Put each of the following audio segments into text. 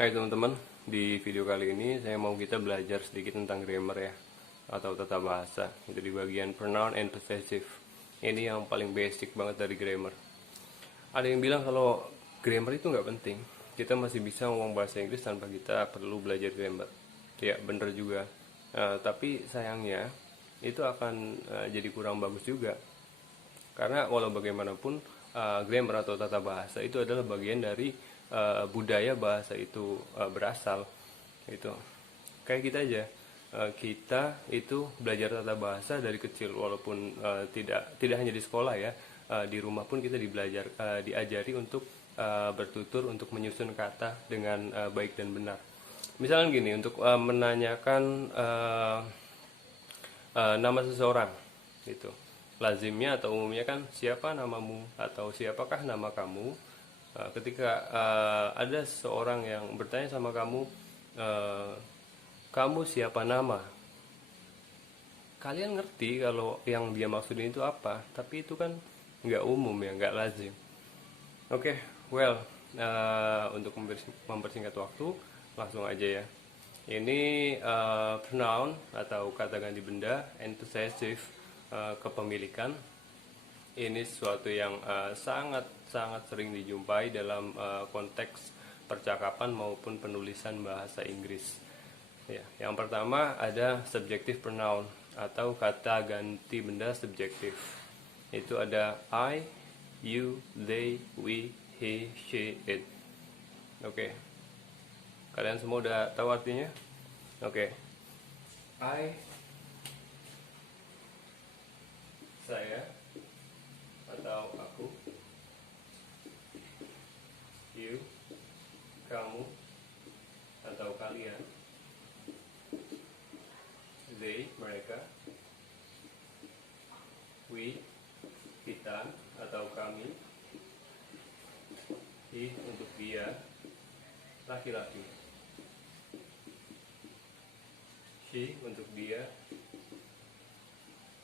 Hai teman-teman, di video kali ini saya mau kita belajar sedikit tentang grammar ya, atau tata bahasa. Itu di bagian pronoun and possessive. Ini yang paling basic banget dari grammar. Ada yang bilang kalau grammar itu nggak penting, kita masih bisa ngomong bahasa Inggris tanpa kita perlu belajar grammar. Ya bener juga. Tapi sayangnya itu akan jadi kurang bagus juga, karena walau bagaimanapun grammar atau tata bahasa itu adalah bagian dari budaya bahasa itu berasal. Itu kayak kita aja. Kita itu belajar tata bahasa dari kecil, walaupun tidak hanya di sekolah ya. Di rumah pun kita diajari untuk bertutur, untuk menyusun kata dengan baik dan benar. Misalnya gini, untuk menanyakan nama seseorang gitu, lazimnya atau umumnya kan siapa namamu atau siapakah nama kamu. Ketika ada seseorang yang bertanya sama kamu, eh, kamu siapa nama, kalian ngerti kalau yang dia maksudin itu apa, tapi itu kan nggak umum ya, nggak lazim. Oke, well, untuk mempersingkat waktu, langsung aja ya. Ini pronoun atau kata ganti benda, and possessive, kepemilikan. Ini sesuatu yang sangat sering dijumpai dalam konteks percakapan maupun penulisan bahasa Inggris. Ya, yang pertama ada subjective pronoun atau kata ganti benda subjektif. Itu ada I, you, they, we, he, she, it. Oke. Kalian semua udah tahu artinya? Oke. I, saya atau aku. You, kamu atau kalian. They, mereka. We, kita atau kami. He, untuk dia, laki-laki. She, untuk dia,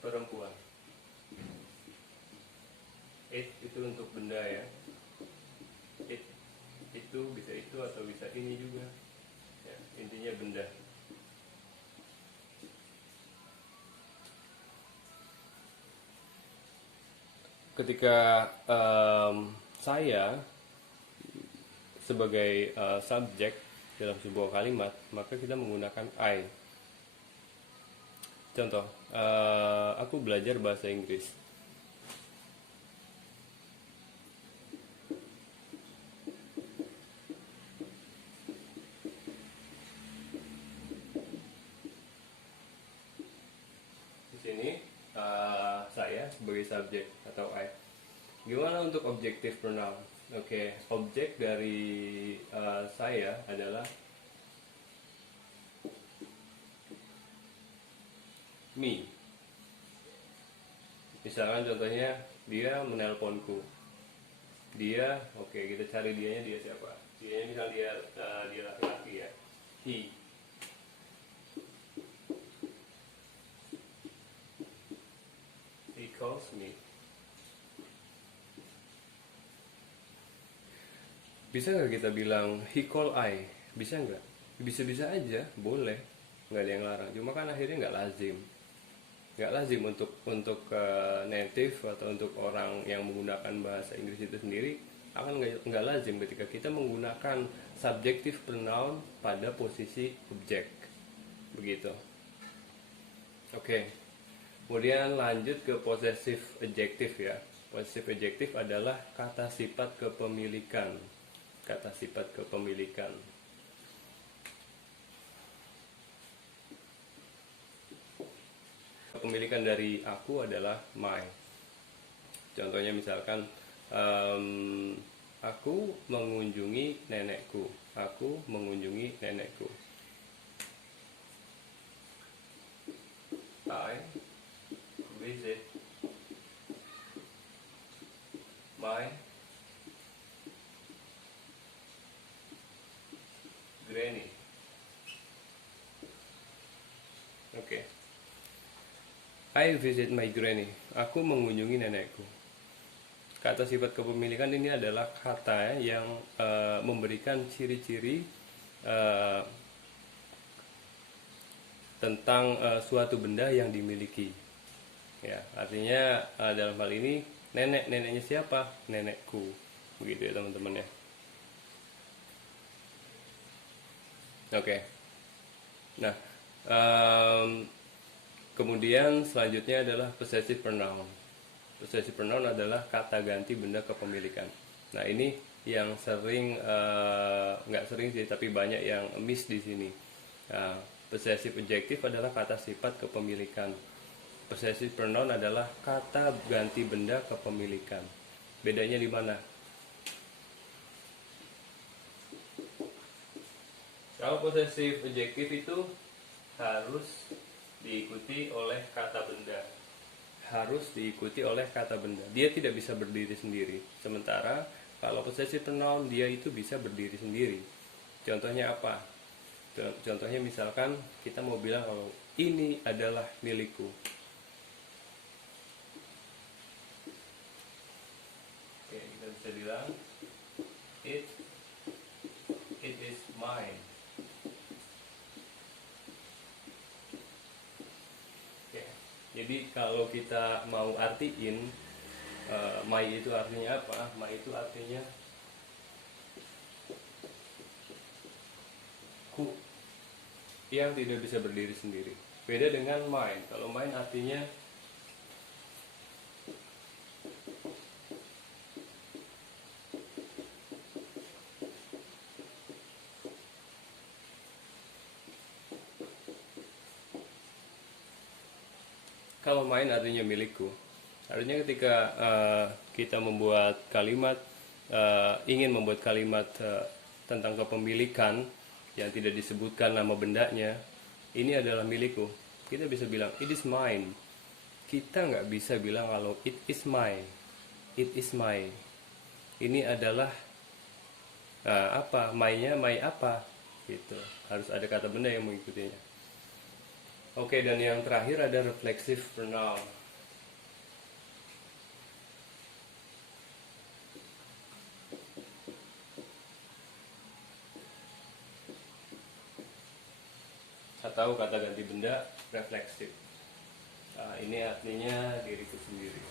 perempuan. It, itu untuk benda ya. It, itu bisa itu atau bisa ini juga ya, intinya benda. Ketika saya sebagai subjek dalam sebuah kalimat, maka kita menggunakan I. Contoh, aku belajar bahasa Inggris. Di sini saya sebagai subjek atau I. Gimana untuk objektif pronoun? Oke, objek dari saya adalah me. Misalkan contohnya dia menelponku. Dia, oke, kita cari dianya, dia siapa? Dia misal dia laki-laki ya. He. He calls me. Bisa nggak kita bilang he call I? Bisa nggak? Bisa-bisa aja, boleh, nggak ada yang larang. Cuma kan akhirnya nggak lazim untuk native atau untuk orang yang menggunakan bahasa Inggris itu sendiri, akan nggak lazim ketika kita menggunakan subjective pronoun pada posisi objek, begitu. Oke. Kemudian lanjut ke possessive adjective ya. Possessive adjective adalah kata sifat kepemilikan. Kata sifat kepemilikan. Kepemilikan dari aku adalah my. Contohnya misalkan aku mengunjungi nenekku. Aku mengunjungi nenekku. I visit my granny. Oke. I visit my granny. Aku mengunjungi nenekku. Kata sifat kepemilikan ini adalah kata yang memberikan ciri-ciri eh, tentang suatu benda yang dimiliki. Ya, artinya dalam hal ini neneknya siapa? Nenekku. Begitu ya teman-teman ya. Oke. Nah, kemudian selanjutnya adalah possessive pronoun. Possessive pronoun adalah kata ganti benda kepemilikan. Nah, ini yang sering, nggak sering sih, tapi banyak yang miss di sini. Possessive adjective adalah kata sifat kepemilikan. Possessive pronoun adalah kata ganti benda kepemilikan. Bedanya di mana? Kalau possessive adjective itu harus diikuti oleh kata benda. Harus diikuti oleh kata benda. Dia tidak bisa berdiri sendiri. Sementara kalau possessive pronoun dia itu bisa berdiri sendiri. Contohnya apa? Contohnya misalkan kita mau bilang kalau ini adalah milikku. Oke, kita bisa bilang it is mine. Oke, jadi kalau kita mau artiin my itu artinya apa? My itu artinya ku yang tidak bisa berdiri sendiri. Beda dengan mine. Kalau mine artinya mine artinya milikku. Artinya ketika kita membuat kalimat, ingin membuat kalimat tentang kepemilikan yang tidak disebutkan nama bendanya, ini adalah milikku. Kita bisa bilang it is mine. Kita nggak bisa bilang kalau it is mine. It is mine. Ini adalah apa? My-nya my apa? Gitu. Harus ada kata benda yang mengikutinya. Oke, dan yang terakhir ada reflexive pronoun. Atau kata ganti benda refleksif. Ini artinya diriku sendiri.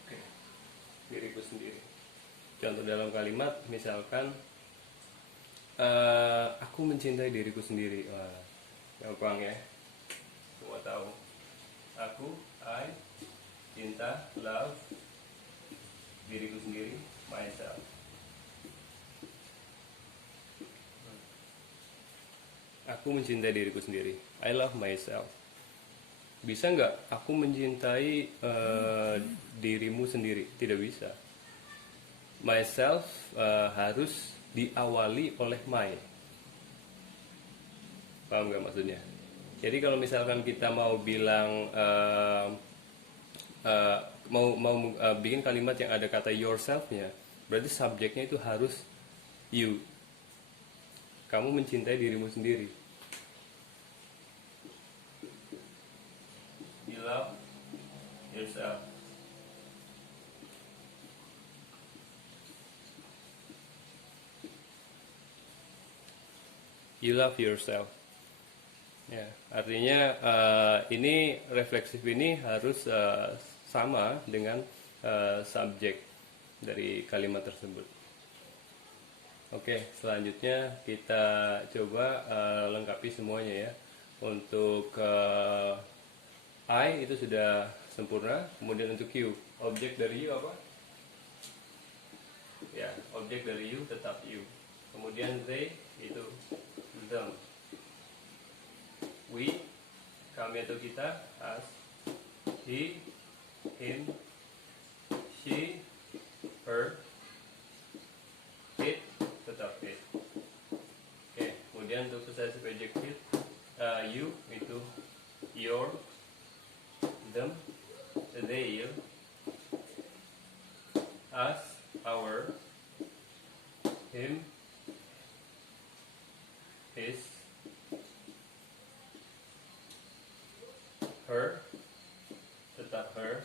Oke, diriku sendiri. Contoh dalam kalimat, misalkan aku mencintai diriku sendiri. Gampang ya, semua tahu. Aku, I, cinta, love, diriku sendiri, myself. Aku mencintai diriku sendiri. I love myself. Bisa nggak aku mencintai dirimu sendiri? Tidak bisa. Myself harus diawali oleh my. Paham nggak maksudnya? Jadi kalau misalkan kita mau bilang mau bikin kalimat yang ada kata yourself-nya, berarti subjeknya itu harus you. Kamu mencintai dirimu sendiri. You love yourself. You love yourself. Ya, artinya ini refleksif ini harus sama dengan subjek dari kalimat tersebut. Oke, selanjutnya kita coba lengkapi semuanya ya. Untuk I itu sudah sempurna. Kemudian untuk you, objek dari you apa? Ya, objek dari you tetap you. Kemudian they itu them. We, kami atau kita, us, he, him, she, her, it, tetap it. Oke, kemudian untuk possessive adjective, you itu your, them, they, us, our, him, his, her, tetap her,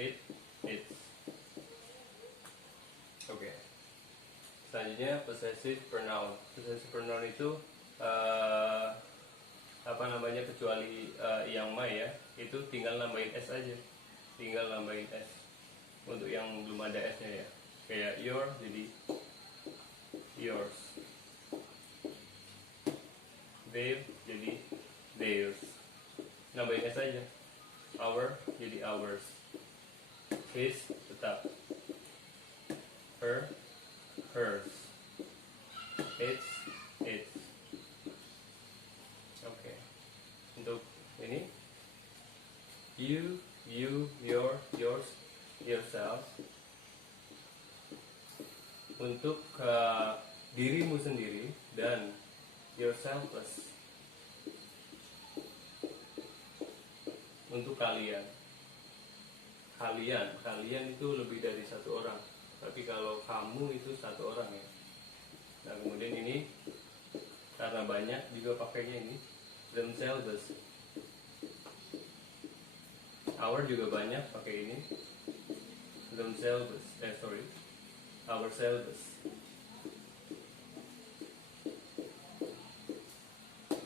it, selanjutnya possessive pronoun. Possessive pronoun itu kecuali yang my ya, itu tinggal nambahin s aja, tinggal nambahin s untuk yang belum ada s nya ya, kayak your jadi yours, they jadi theirs, nambahin s aja. Our jadi ours, his tetap, her hers, its its. Oke. Untuk ini you, your, yours, yourself. Untuk dirimu sendiri dan yourselfless. Untuk kalian itu lebih dari satu orang, tapi kalau kamu itu satu orang ya. Nah kemudian ini karena banyak juga pakainya ini themselves. Our juga banyak pakai ini themselves, ourselves.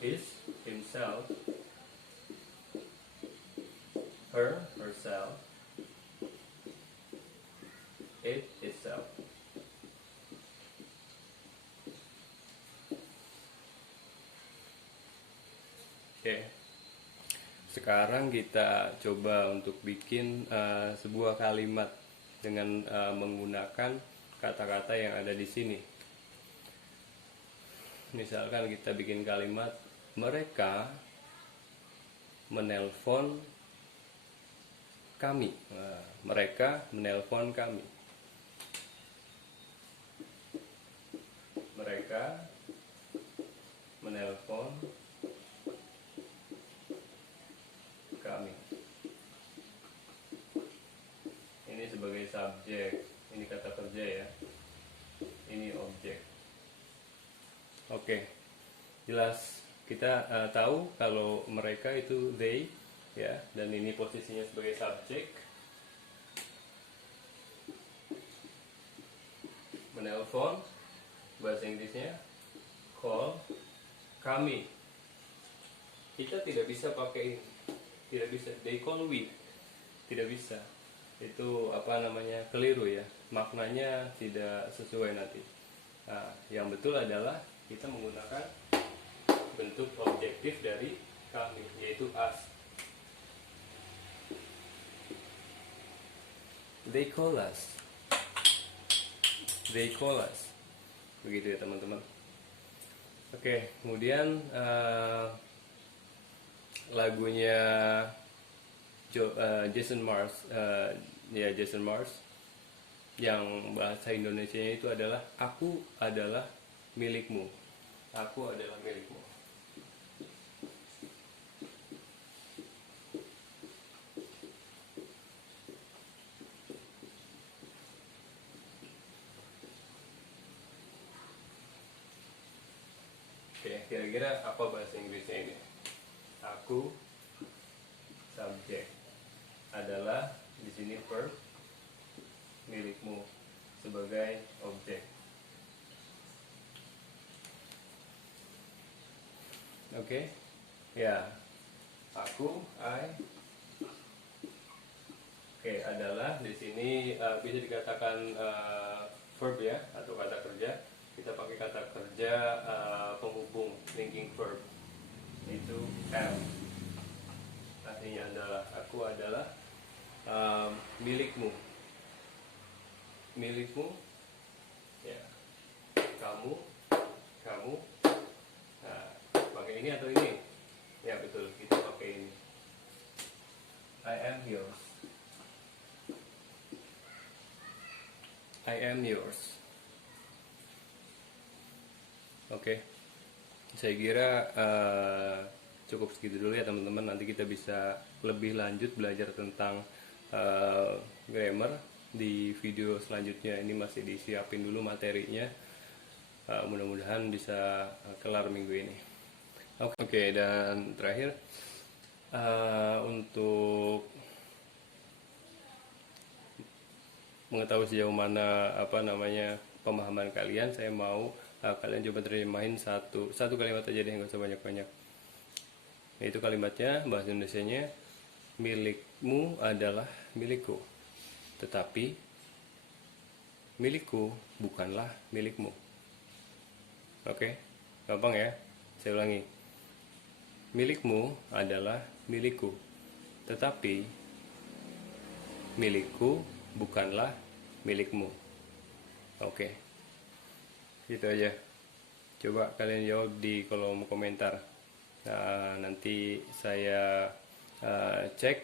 His, himself, her, herself, it, itself. Oke. Sekarang kita coba untuk bikin sebuah kalimat dengan menggunakan kata-kata yang ada di sini. Misalkan kita bikin kalimat mereka menelpon kami. Nah, mereka menelpon kami. Mereka menelpon kami. Ini sebagai subjek, ini kata kerja ya. Ini objek. Oke. Jelas kita tahu kalau mereka itu they ya, dan ini posisinya sebagai subjek. Menelpon, bahasa Inggrisnya call, kami. Kita tidak bisa pakai ini. Tidak bisa, they call we. Tidak bisa. Itu keliru ya. Maknanya tidak sesuai nanti. Nah, yang betul adalah kita menggunakan bentuk objektif dari kami, yaitu us. They call us. They call us. Begitu ya teman-teman. Oke, kemudian lagunya Jason Mars, Jason Mars, yang bahasa Indonesianya itu adalah aku adalah milikmu. Aku adalah milikmu. Oke, kira-kira apa bahasa Inggrisnya ini? Aku, subjek, adalah di sini verb, milikmu sebagai objek. Oke, ya, aku, I. Oke, adalah di sini bisa dikatakan verb ya, atau kata kerja. Kita pakai kata kerja penghubung, linking verb, itu am. Artinya adalah aku adalah milikmu. Milikmu, ya. Kamu. Nah, pakai ini atau ini? Ya betul, kita pakai ini. I am yours. I am yours. Oke, saya kira cukup segitu dulu ya teman-teman. Nanti kita bisa lebih lanjut belajar tentang grammar di video selanjutnya. Ini masih disiapin dulu materinya. Mudah-mudahan bisa kelar minggu ini. Oke, dan terakhir untuk mengetahui sejauh mana pemahaman kalian, saya mau kalian coba terjemahin satu kalimat aja deh, nggak usah banyak-banyak. Itu kalimatnya, bahasa Indonesianya, milikmu adalah milikku, tetapi milikku bukanlah milikmu. Oke, gampang ya. Saya ulangi. Milikmu adalah milikku, tetapi milikku bukanlah milikmu. Oke, gitu aja. Coba kalian jawab di kolom komentar. Nanti saya cek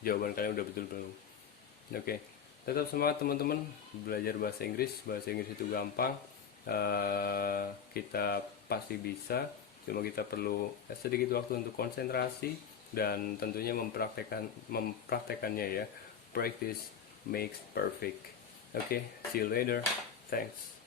jawaban kalian udah betul belum. Oke, tetap semangat teman-teman, belajar bahasa Inggris. Bahasa Inggris itu gampang. Kita pasti bisa. Cuma kita perlu sedikit waktu untuk konsentrasi dan tentunya mempraktekannya ya. Practice makes perfect. Okay, see you later. Thanks.